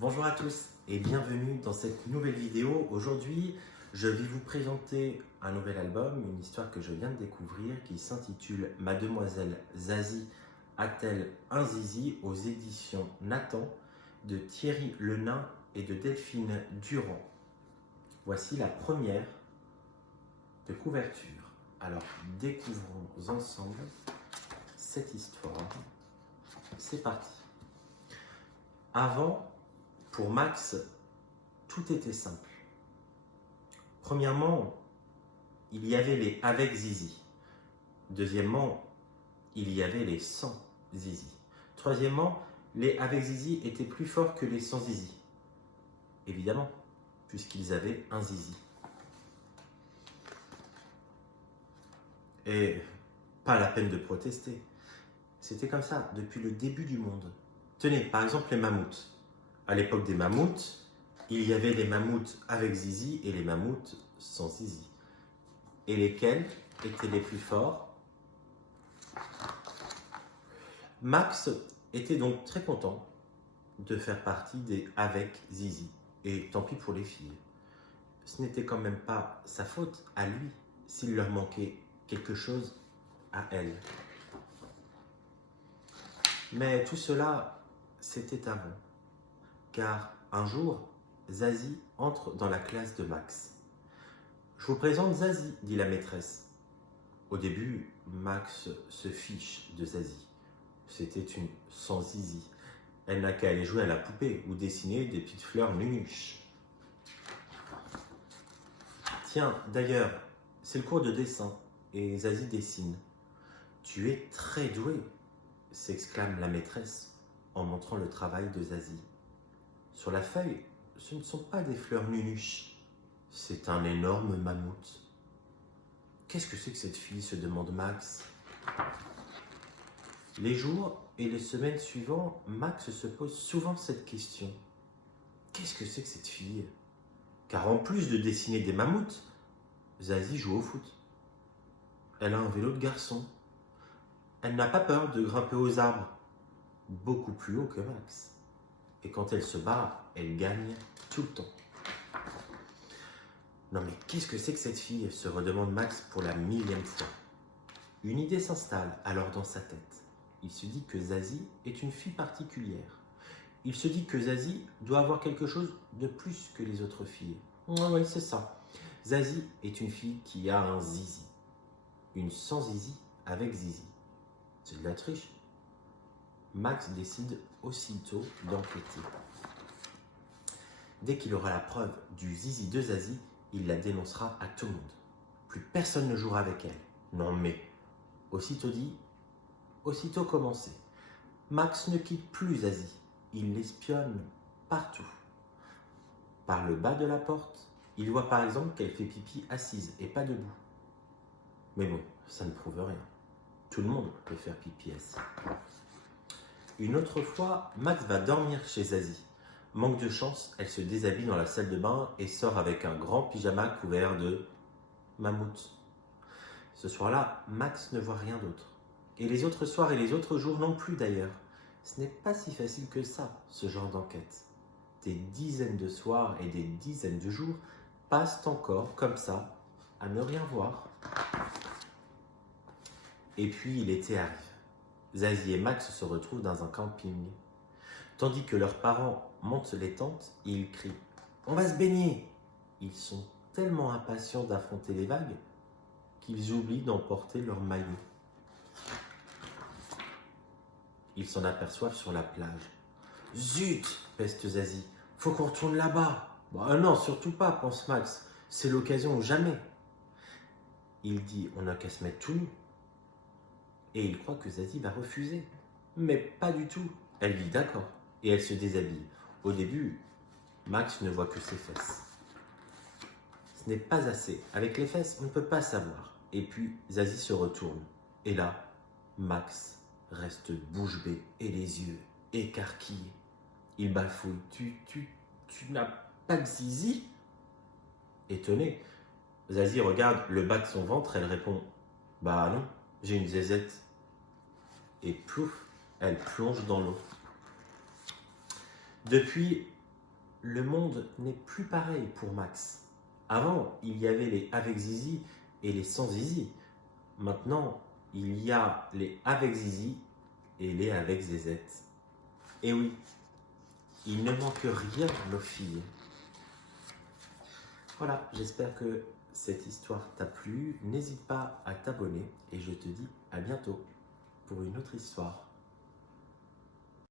Bonjour à tous et bienvenue dans cette nouvelle vidéo. Aujourd'hui, je vais vous présenter un nouvel album, une histoire que je viens de découvrir qui s'intitule Mademoiselle Zazie a-t-elle un zizi aux éditions Nathan de Thierry Lenain et de Delphine Durand. Voici la première de couverture. Alors, découvrons ensemble cette histoire. C'est parti. Avant, pour Max, tout était simple. Premièrement, il y avait les avec zizi. Deuxièmement, il y avait les sans zizi. Troisièmement, les avec zizi étaient plus forts que les sans zizi. Évidemment, puisqu'ils avaient un zizi. Et pas la peine de protester. C'était comme ça depuis le début du monde. Tenez, par exemple les mammouths. À l'époque des mammouths, il y avait les mammouths avec zizi et les mammouths sans zizi. Et lesquels étaient les plus forts? Max était donc très content de faire partie des avec zizi. Et tant pis pour les filles. Ce n'était quand même pas sa faute à lui s'il leur manquait quelque chose à elles. Mais tout cela, c'était avant. Car un jour, Zazie entre dans la classe de Max. « Je vous présente Zazie, dit la maîtresse. Au début, Max se fiche de Zazie. C'était une sans zizi. Elle n'a qu'à aller jouer à la poupée ou dessiner des petites fleurs nunuches. Tiens, d'ailleurs, c'est le cours de dessin et Zazie dessine. Tu es très doué, s'exclame la maîtresse en montrant le travail de Zazie. Sur la feuille, ce ne sont pas des fleurs nunuches, c'est un énorme mammouth. Qu'est-ce que c'est que cette fille, se demande Max. Les jours et les semaines suivants, Max se pose souvent cette question. Qu'est-ce que c'est que cette fille? Car en plus de dessiner des mammouths, Zazie joue au foot. Elle a un vélo de garçon. Elle n'a pas peur de grimper aux arbres, beaucoup plus haut que Max. Et quand elle se bat, elle gagne tout le temps. Non mais qu'est-ce que c'est que cette fille, se redemande Max pour la 1000e fois. Une idée s'installe alors dans sa tête. Il se dit que Zazie est une fille particulière. Il se dit que Zazie doit avoir quelque chose de plus que les autres filles. Oui, c'est ça. Zazie est une fille qui a un zizi. Une sans zizi avec zizi. C'est de la triche. Max décide aussitôt d'enquêter. Dès qu'il aura la preuve du zizi de Zazie, il la dénoncera à tout le monde. Plus personne ne jouera avec elle. Non mais, aussitôt dit, aussitôt commencé. Max ne quitte plus Zazie. Il l'espionne partout. Par le bas de la porte, il voit par exemple qu'elle fait pipi assise et pas debout. Mais bon, ça ne prouve rien. Tout le monde peut faire pipi assis. Une autre fois, Max va dormir chez Zazie. Manque de chance, elle se déshabille dans la salle de bain et sort avec un grand pyjama couvert de mammouth. Ce soir-là, Max ne voit rien d'autre. Et les autres soirs et les autres jours non plus d'ailleurs. Ce n'est pas si facile que ça, ce genre d'enquête. Des dizaines de soirs et des dizaines de jours passent encore comme ça, à ne rien voir. Et puis l'été arrive. Zazie et Max se retrouvent dans un camping. Tandis que leurs parents montent les tentes, ils crient « On va se baigner !» Ils sont tellement impatients d'affronter les vagues qu'ils oublient d'emporter leur maillot. Ils s'en aperçoivent sur la plage. « Zut !» peste Zazie. « Faut qu'on retourne là-bas !»« Bah non, surtout pas !» pense Max. « C'est l'occasion ou jamais !» Il dit « On n'a qu'à se mettre tout nu !» Et il croit que Zazie va refuser. Mais pas du tout. Elle dit d'accord. Et elle se déshabille. Au début, Max ne voit que ses fesses. Ce n'est pas assez. Avec les fesses, on ne peut pas savoir. Et puis, Zazie se retourne. Et là, Max reste bouche bée et les yeux écarquillés. Il bafouille. Tu n'as pas de zizi? Étonnée, Zazie regarde le bas de son ventre. Elle répond bah non, j'ai une zézette. Et plouf, elle plonge dans l'eau. Depuis, le monde n'est plus pareil pour Max. Avant, il y avait les avec Zizi et les sans Zizi. Maintenant, il y a les avec Zizi et les avec Zézette. Et oui, il ne manque rien, nos filles. Voilà, j'espère que cette histoire t'a plu. N'hésite pas à t'abonner et je te dis à bientôt pour une autre histoire.